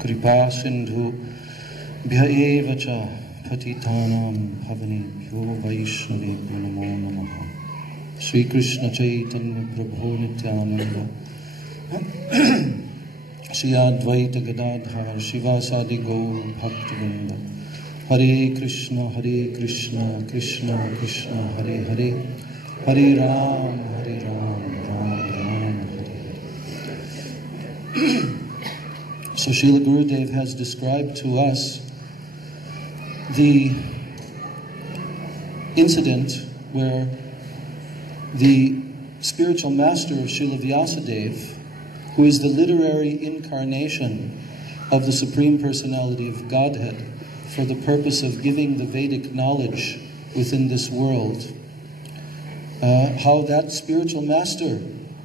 Kripa Sindhu Bhya eva cha Patitanam Bhavanebhyo Vaishnavebhyo Namo Namaha. Sri Krishna Chaitanya Prabhu Nityananda Shri Advaita Gadadhar Shivasadi Gaur Bhaktivinoda. Hare Krishna Krishna Krishna Hare Hare, Hare Ram Ram Ram Hare. So Srila Gurudeva has described to us the incident where the spiritual master of Srila Vyasadeva, who is the literary incarnation of the Supreme Personality of Godhead for the purpose of giving the Vedic knowledge within this world, how that spiritual master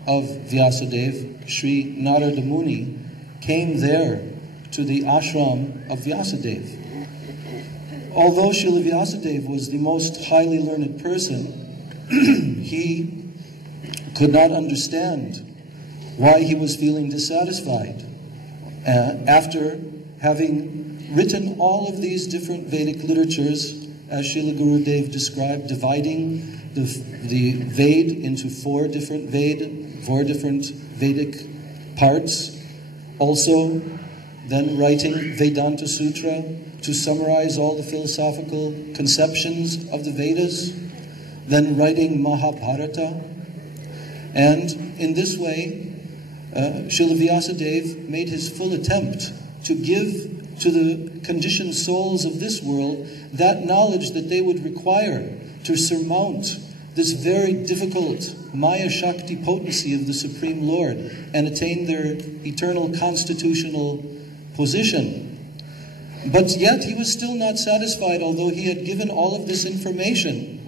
of Vyasadeva, Sri Narada Muni, came there to the ashram of Vyasadeva. Although Srila Vyasadeva was the most highly learned person, he could not understand why he was feeling dissatisfied after having written all of these different Vedic literatures, as Srila Gurudeva described, dividing the Ved into four different Vedic parts. Also, then writing Vedanta Sutra to summarize all the philosophical conceptions of the Vedas, then writing Mahabharata. And in this way, Srila Vyasadeva made his full attempt to give to the conditioned souls of this world that knowledge that they would require to surmount this very difficult Maya Shakti potency of the Supreme Lord and attain their eternal constitutional position. But yet he was still not satisfied, although he had given all of this information.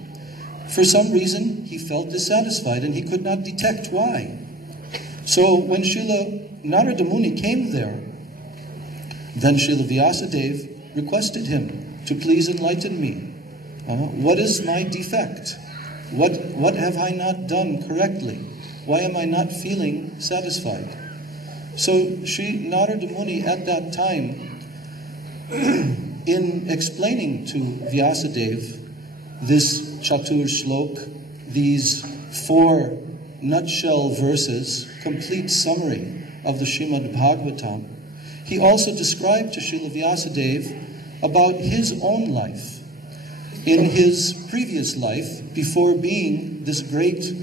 For some reason, he felt dissatisfied and he could not detect why. So when Srila Narada Muni came there, then Srila Vyasadeva requested him to please enlighten me. What is my defect? What have I not done correctly? Why am I not feeling satisfied? So Sri Narada Muni at that time, in explaining to Vyasadeva this Chatur Shlok, these 4 nutshell verses, complete summary of the Srimad Bhagavatam, he also described to Srila Vyasadeva about his own life. In his previous life, before being this great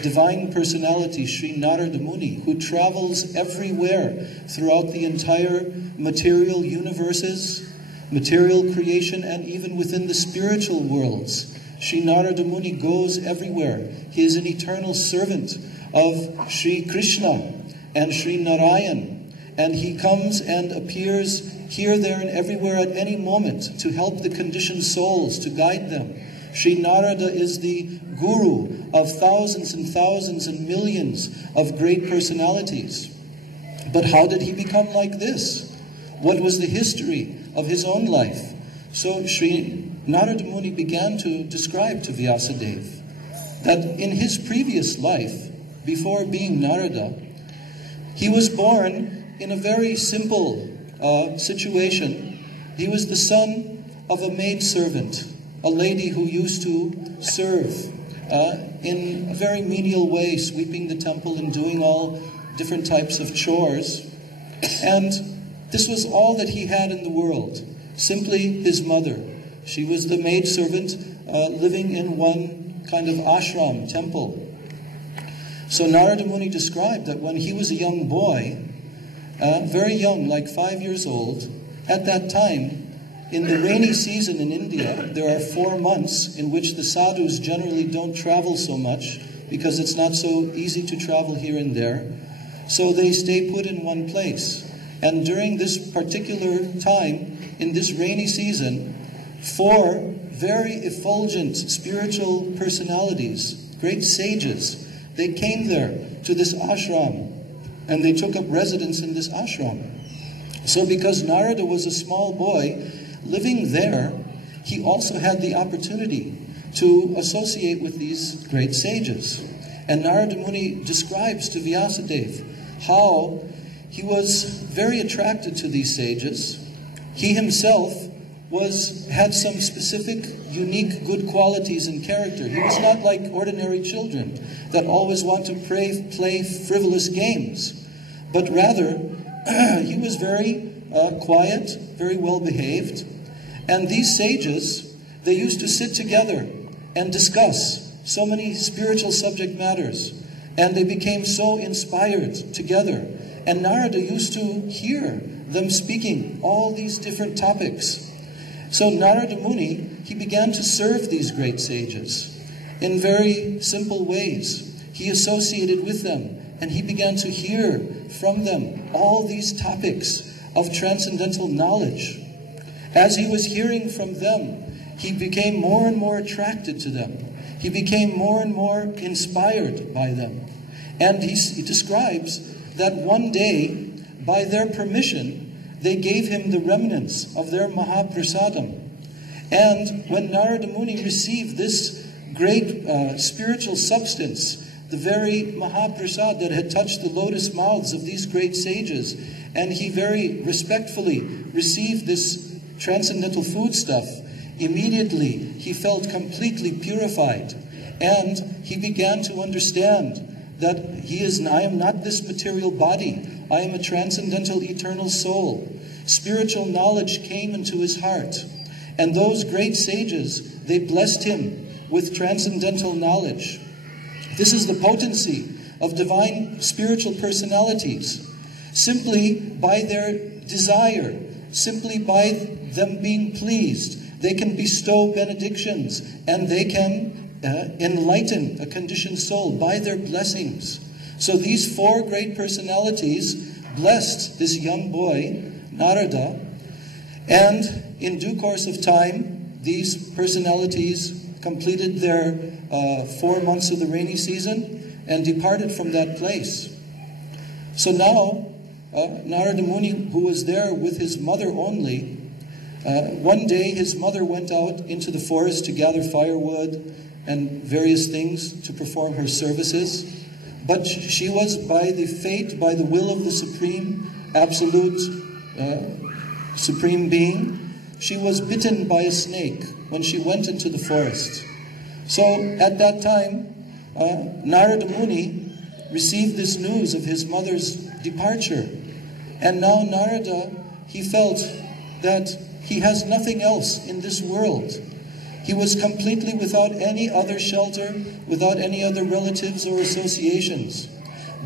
divine personality, Sri Narada Muni, who travels everywhere throughout the entire material universes, material creation, and even within the spiritual worlds, Sri Narada Muni goes everywhere. He is an eternal servant of Sri Krishna and Sri Narayan, and he comes and appears here, there, and everywhere at any moment to help the conditioned souls, to guide them. Sri Narada is the guru of thousands and thousands and millions of great personalities. But how did he become like this? What was the history of his own life? So Sri Narada Muni began to describe to Vyasadeva that in his previous life, before being Narada, he was born in a very simple situation. He was the son of a maidservant, a lady who used to serve in a very menial way, sweeping the temple and doing all different types of chores. And this was all that he had in the world, simply his mother. She was the maidservant living in one kind of ashram, temple. So Narada Muni described that when he was a young boy, very young, like 5 years old, at that time, in the rainy season in India, there are 4 months in which the sadhus generally don't travel so much because it's not so easy to travel here and there. So they stay put in one place. And during this particular time, in this rainy season, 4 very effulgent spiritual personalities, great sages, they came there to this ashram and they took up residence in this ashram. So because Narada was a small boy living there, he also had the opportunity to associate with these great sages. And Narada Muni describes to Vyasadeva how he was very attracted to these sages. He himself had some specific, unique, good qualities and character. He was not like ordinary children that always want to play frivolous games, but rather he was very quiet, very well behaved. And these sages, they used to sit together and discuss so many spiritual subject matters, and they became so inspired together. And Narada used to hear them speaking all these different topics. So Narada Muni, he began to serve these great sages in very simple ways. He associated with them, and he began to hear from them all these topics of transcendental knowledge. As he was hearing from them, he became more and more attracted to them. He became more and more inspired by them. And he describes that one day, by their permission, they gave him the remnants of their Mahaprasadam. And when Narada Muni received this great spiritual substance, the very Mahaprasad that had touched the lotus mouths of these great sages, and he very respectfully received this transcendental foodstuff, immediately he felt completely purified. And he began to understand that I am not this material body. I am a transcendental eternal soul. Spiritual knowledge came into his heart. And those great sages, they blessed him with transcendental knowledge. This is the potency of divine spiritual personalities. Simply by their desire, simply by them being pleased, they can bestow benedictions, and they can enlighten a conditioned soul by their blessings. So these four great personalities blessed this young boy, Narada, and in due course of time, these personalities completed their 4 months of the rainy season and departed from that place. So now, Narada Muni, who was there with his mother only, one day his mother went out into the forest to gather firewood and various things to perform her services. But she was, by the fate, by the will of the Supreme, Absolute, Supreme Being, she was bitten by a snake when she went into the forest. So at that time, Narada Muni received this news of his mother's departure. And now Narada, he felt that he has nothing else in this world. He was completely without any other shelter, without any other relatives or associations.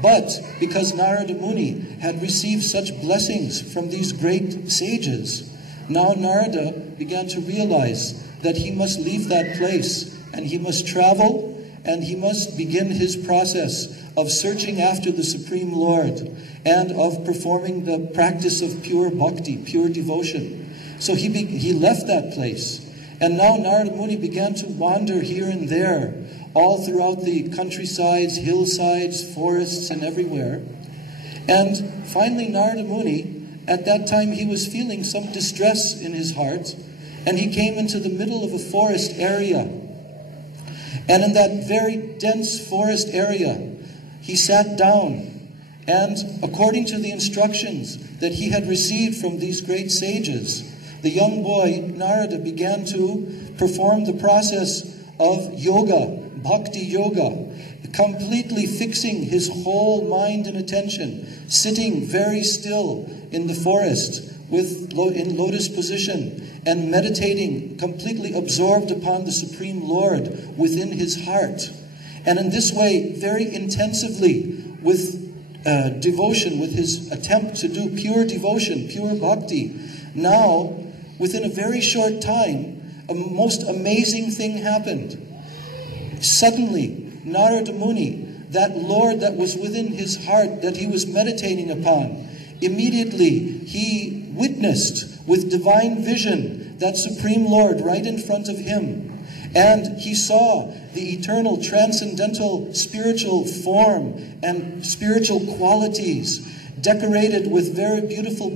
But because Narada Muni had received such blessings from these great sages, now Narada began to realize that he must leave that place, and he must travel, and he must begin his process of searching after the Supreme Lord and of performing the practice of pure bhakti, pure devotion. So he left that place. And now Narada Muni began to wander here and there, all throughout the countrysides, hillsides, forests, and everywhere. And finally Narada Muni, at that time he was feeling some distress in his heart, and he came into the middle of a forest area. And in that very dense forest area, he sat down, and according to the instructions that he had received from these great sages, the young boy, Narada, began to perform the process of yoga, bhakti yoga, completely fixing his whole mind and attention, sitting very still in the forest in lotus position and meditating, completely absorbed upon the Supreme Lord within his heart. And in this way, very intensively, with devotion, with his attempt to do pure devotion, pure bhakti, now, within a very short time, a most amazing thing happened. Suddenly, Narada Muni, that Lord that was within his heart, that he was meditating upon, immediately he witnessed with divine vision that Supreme Lord right in front of him. And he saw the eternal, transcendental, spiritual form and spiritual qualities decorated with very beautiful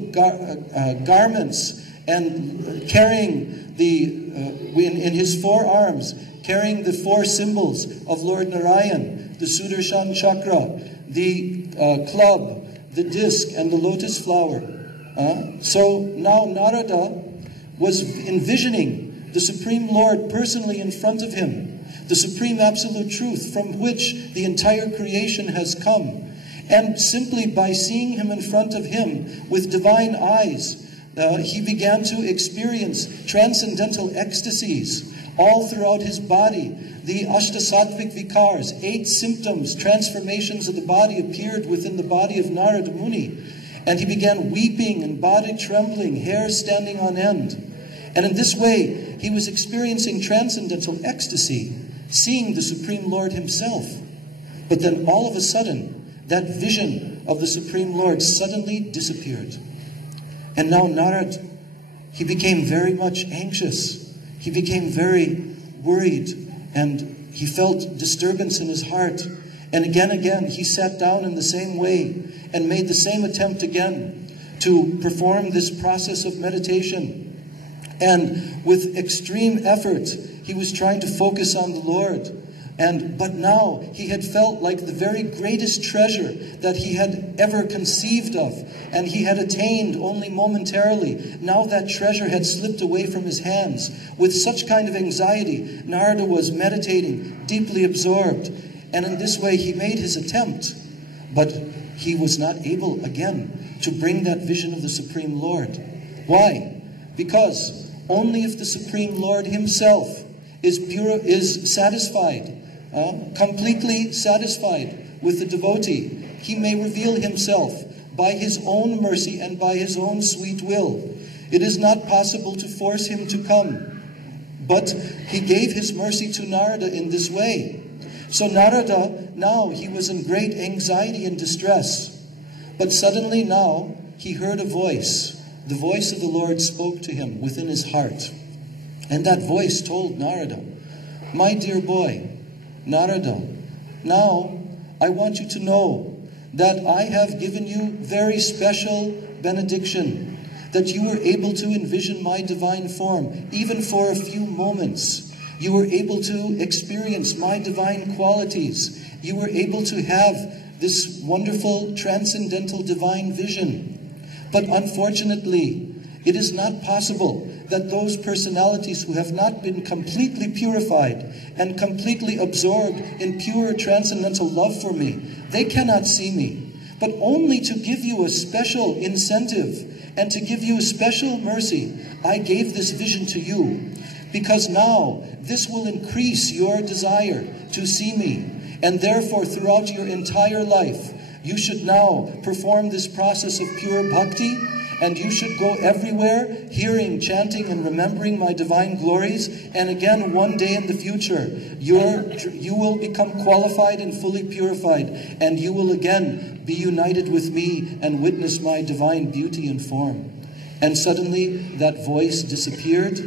garments, and carrying in his forearms, carrying the four symbols of Lord Narayan, the Sudarshan Chakra, the club, the disc, and the lotus flower. So now Narada was envisioning the Supreme Lord personally in front of him, the Supreme Absolute Truth from which the entire creation has come. And simply by seeing him in front of him with divine eyes, he began to experience transcendental ecstasies all throughout his body. The Ashtasattvic Vikars, 8 symptoms, transformations of the body appeared within the body of Narada Muni. And he began weeping and body trembling, hair standing on end. And in this way, he was experiencing transcendental ecstasy, seeing the Supreme Lord himself. But then all of a sudden, that vision of the Supreme Lord suddenly disappeared. And now Narad, he became very much anxious. He became very worried, and he felt disturbance in his heart. And again, he sat down in the same way and made the same attempt again to perform this process of meditation. And with extreme effort, he was trying to focus on the Lord. But now he had felt like the very greatest treasure that he had ever conceived of, and he had attained only momentarily. Now that treasure had slipped away from his hands. With such kind of anxiety, Narada was meditating, deeply absorbed. And in this way he made his attempt. But he was not able again to bring that vision of the Supreme Lord. Why? Because only if the Supreme Lord himself is satisfied, completely satisfied with the devotee, he may reveal himself by his own mercy and by his own sweet will. It is not possible to force him to come. But he gave his mercy to Narada in this way. So Narada, now he was in great anxiety and distress. But suddenly now he heard a voice. The voice of the Lord spoke to him within his heart. And that voice told Narada, "My dear boy, Narada, now I want you to know that I have given you very special benediction, that you were able to envision my divine form, even for a few moments. You were able to experience my divine qualities. You were able to have this wonderful, transcendental divine vision. But unfortunately, it is not possible that those personalities who have not been completely purified and completely absorbed in pure transcendental love for me, they cannot see me. But only to give you a special incentive and to give you a special mercy, I gave this vision to you, because now this will increase your desire to see me. And therefore, throughout your entire life, you should now perform this process of pure bhakti, and you should go everywhere, hearing, chanting, and remembering my divine glories. And again, one day in the future, you will become qualified and fully purified, and you will again be united with me and witness my divine beauty and form." And suddenly, that voice disappeared,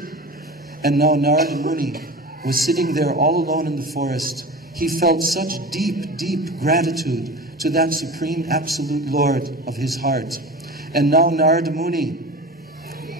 and now Narada Muni was sitting there all alone in the forest. He felt such deep, deep gratitude to that Supreme Absolute Lord of his heart. And now Narada Muni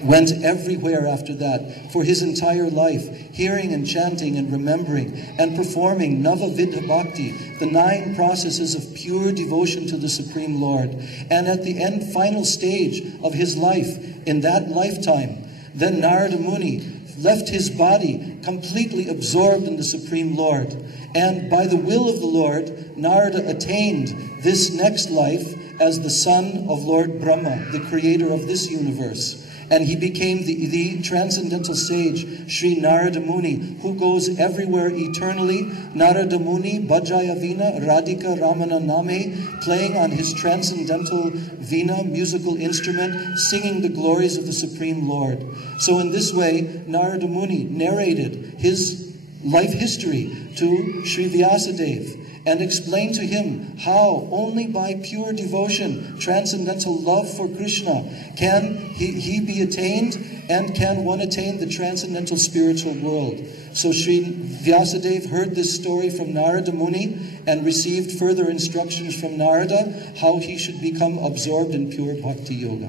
went everywhere after that for his entire life, hearing and chanting and remembering and performing Nava Vidha Bhakti, the 9 processes of pure devotion to the Supreme Lord. And at the final stage of his life, in that lifetime, then Narada Muni left his body completely absorbed in the Supreme Lord. And by the will of the Lord, Narada attained this next life as the son of Lord Brahma, the creator of this universe. And he became the transcendental sage, Sri Narada Muni, who goes everywhere eternally. Narada Muni, Bhajaya Vina, Radhika Ramana Name, playing on his transcendental Vina, musical instrument, singing the glories of the Supreme Lord. So in this way, Narada Muni narrated his life history to Sri Vyasadeva, and explained to him how only by pure devotion, transcendental love for Krishna, can he be attained, and can one attain the transcendental spiritual world. So Sri Vyasadeva heard this story from Narada Muni and received further instructions from Narada how he should become absorbed in pure bhakti yoga.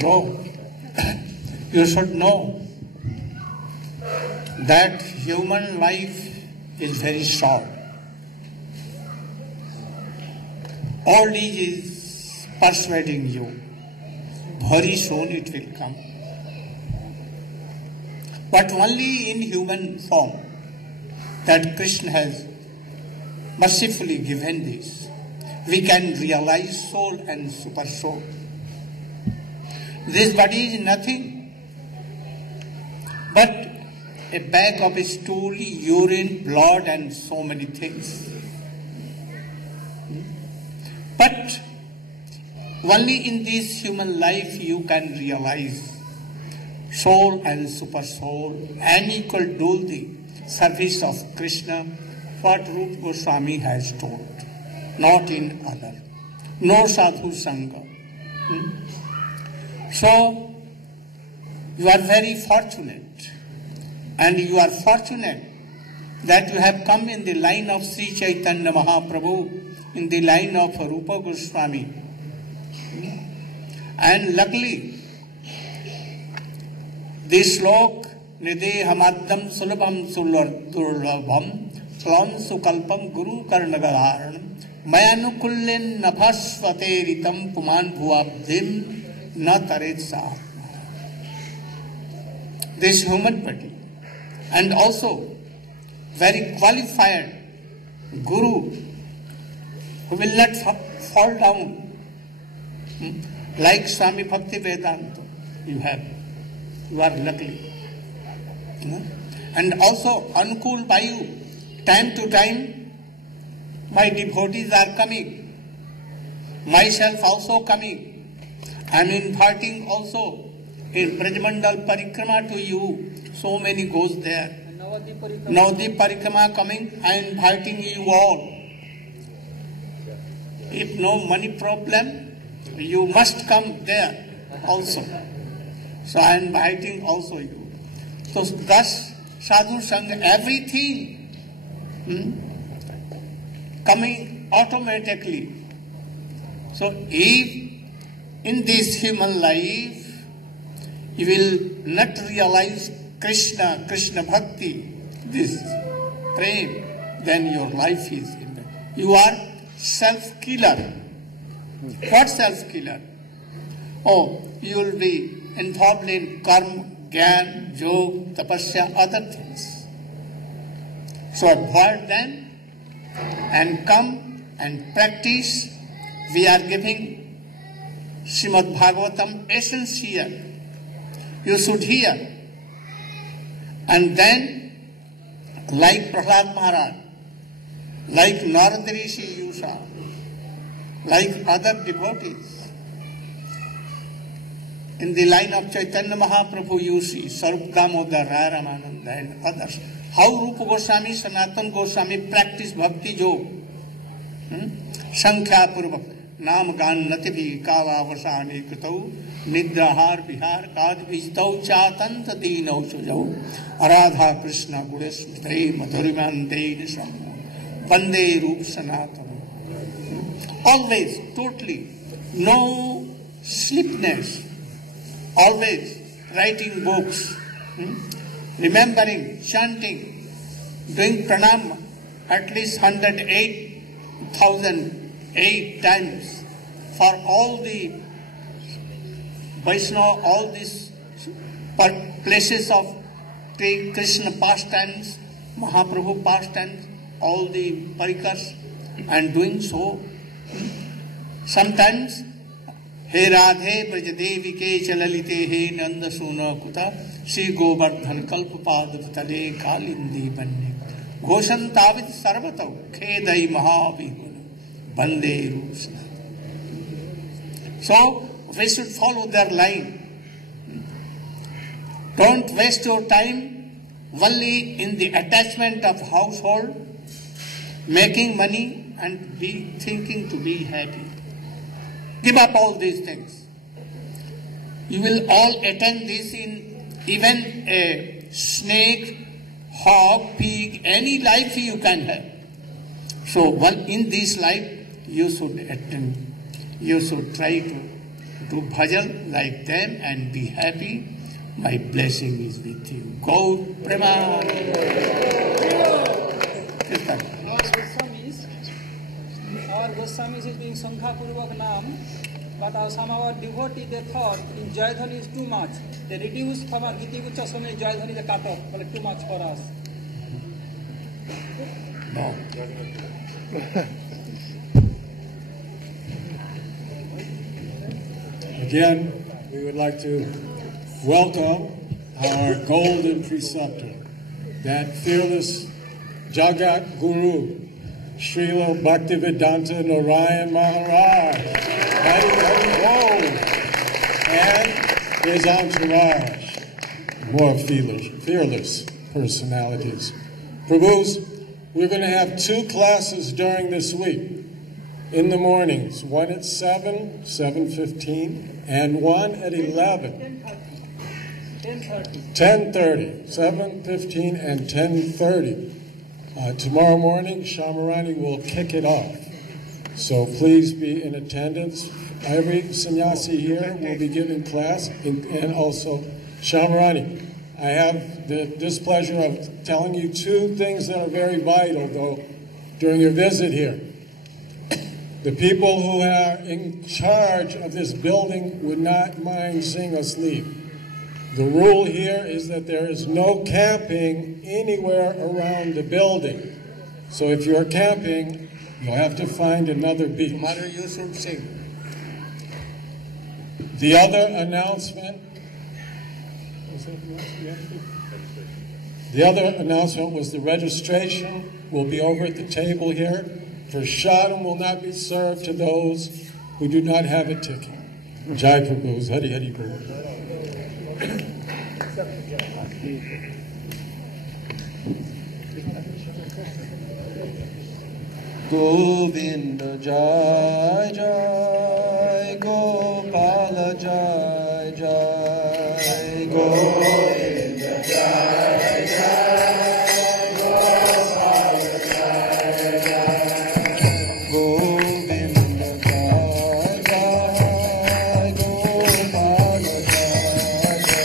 So, you should know that human life is very short. Old age is persuading you. Very soon it will come. But only in human form that Krishna has mercifully given this, we can realize soul and super soul. This body is nothing but a bag of stool, urine, blood and so many things. But only in this human life you can realize soul and super soul, unequal do the service of Krishna, what Rupa Goswami has told, not in other. No sadhu sangha. So, you are very fortunate, and you are fortunate that you have come in the line of Sri Chaitanya Mahaprabhu, in the line of Rupa Goswami. And luckily, this slok, Nidehamaddam sulabham durlabham, slam sukalpam guru karnagaran, mayanukullin nabhasvateritam puman bhuabdhim na taretsa. This human body, and also very qualified guru who will not fall down, like Swami Bhakti Vedanta you have. You are lucky. And also Ankul Bayu, time to time, my devotees are coming. Myself also coming. I am inviting also in Brajmandal Parikrama to you. So many goes there. Navadip Parikrama coming, I am inviting you all. If no money problem, you must come there also. So I am inviting also you. So thus, sadhu sangha, everything coming automatically. So if in this human life you will not realize Krishna, Krishna Bhakti, this prem, then your life is in the, you are self-killer. What self-killer? Oh, you will be involved in karma, gyan, yog, tapasya, other things. So avoid them and come and practice. We are giving Srimad Bhagavatam essence here. You should hear. And then, like Prahlad Maharaj, like Narada Rishi Yusha, like other devotees, in the line of Chaitanya Mahaprabhu you see, Sarup Damodar, Raya Ramananda and others. How Rupa Goswami, Sanatana Goswami practice bhakti yoga. Sankhya Purvak, Nam Gan Natibhi, Kava Vasani Kutau, Nidrahar Bihar, Kad Vistau Chatanta Dino Sujau, Aradha Krishna Gudesmite, Madhuriman Deidisam, Bande Rup Sanatana. Always, totally, no sleepiness. Always writing books, remembering, chanting, doing pranam at least 108,008 times for all the Vaishnava, all these places of Krishna pastimes, Mahaprabhu pastimes, all the parikars, and doing so. Sometimes हे राधे ब्रजदेवी के चललिते हे नंद सुनो कुता श्री गोवर्धन कल्प पाद तले कालिंदी बन्ने घोषंतावित सर्वतो खेदई महाविगुण बंदे रूसना. So we should follow their line. Don't waste your time only in the attachment of household, making money and be thinking to be happy. Give up all these things. You will all attain this in even a snake, hog, pig, any life you can have. So in this life you should attain. You should try to do bhajan like them and be happy. My blessing is with you. Gaur Premanand. Our Goswamis is being Sankha Purvak Nam, but some of our devotees they thought in Jayadhani is too much. They reduced from our Giti Ucha Swami Jayadhani the cut off, but too much for us. No. Again, we would like to welcome our golden preceptor, that fearless Jagat Guru, Srila Bhaktivedanta Narayan Maharaj, and his entourage, more fearless personalities. Prabhus, we're going to have 2 classes during this week. In the mornings, one at 7, 7:15, and one at 11. 10:30, 7:15, and 10:30. Tomorrow morning, Shamarani will kick it off. So please be in attendance. Every sannyasi here will be giving class, and also Shamarani. I have the displeasure of telling you 2 things that are very vital, though, during your visit here. The people who are in charge of this building would not mind seeing us leave. The rule here is that there is no camping anywhere around the building. So if you're camping, you'll have to find another beach. Tomorrow you should say. The other announcement was the registration will be over at the table here. Prasadam will not be served to those who do not have a ticket. Jai Prabhu's Hari Hari Prabhu. Govinda Jai Jai, Gopala Jai Jai, Govinda Jai Jai, Gopala Jai Jai, Govinda Jai Jai, Gopala Jai Jai,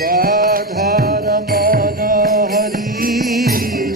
Radha Ramana Hari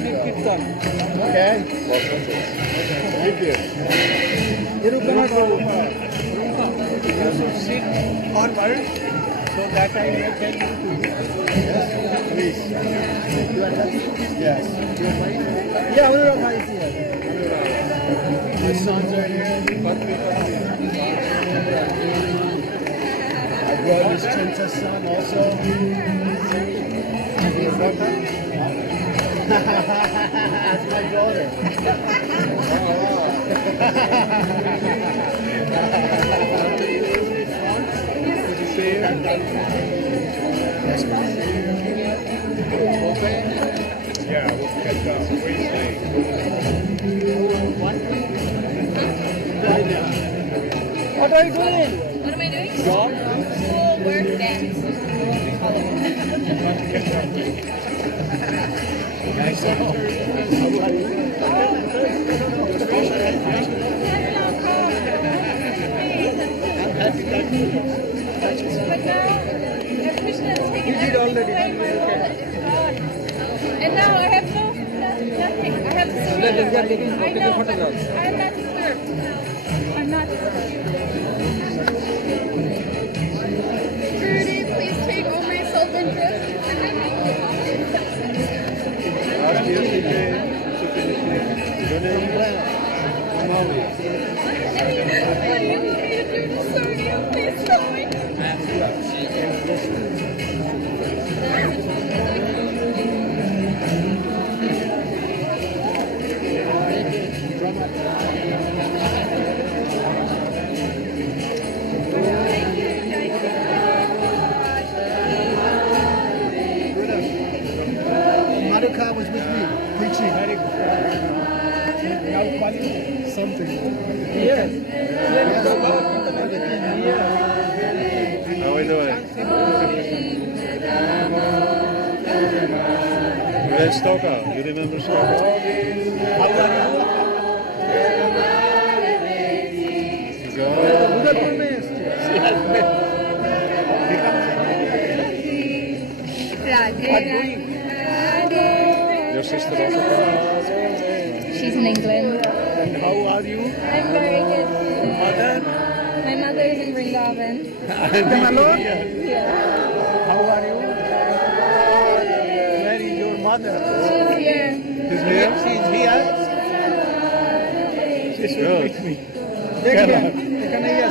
lead Kirtan. Okay. Thank you. Nirupama Prabhu. You should sit forward so that I may tell you to do. Please. You are happy? Yes. You are fine? Yeah, Anurag is here. My sons are here. I brought this Tinta son also. That's my daughter. Did you see her? Yeah, we'll catch up. Where are you staying? What are you doing? What am I doing? Job? School, work, dance. But now, Krishna has taken everything away, my role. And now I have nothing. I have to surrender. I know, but I'm not disturbed. I'm not disturbed. Gurudev, please take all my self-interest. What do you want me to do to serve you? Please tell me. Madhuka was with me, preaching. Something. Yes. How are we doing? Where's Stoka? You remember Stoka? How are you? Your sister also comes? She's in England. And how are you? I'm very good. Mother? My mother is in Vrindavan. Come alone? Yeah. How are you? Where is your mother? She's here. He's here? She is here. She should Good. meet me.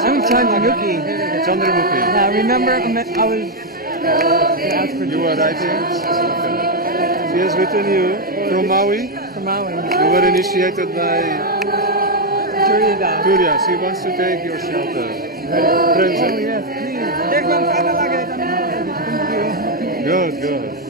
I'm Chandramukhi. Chandramukhi. Now remember, I was You were writing? She has written you from Maui. from Maui. You were initiated by Gurudeva. Surya. She wants to take your shelter. Friends. Oh yes, please. Take one. Good, good.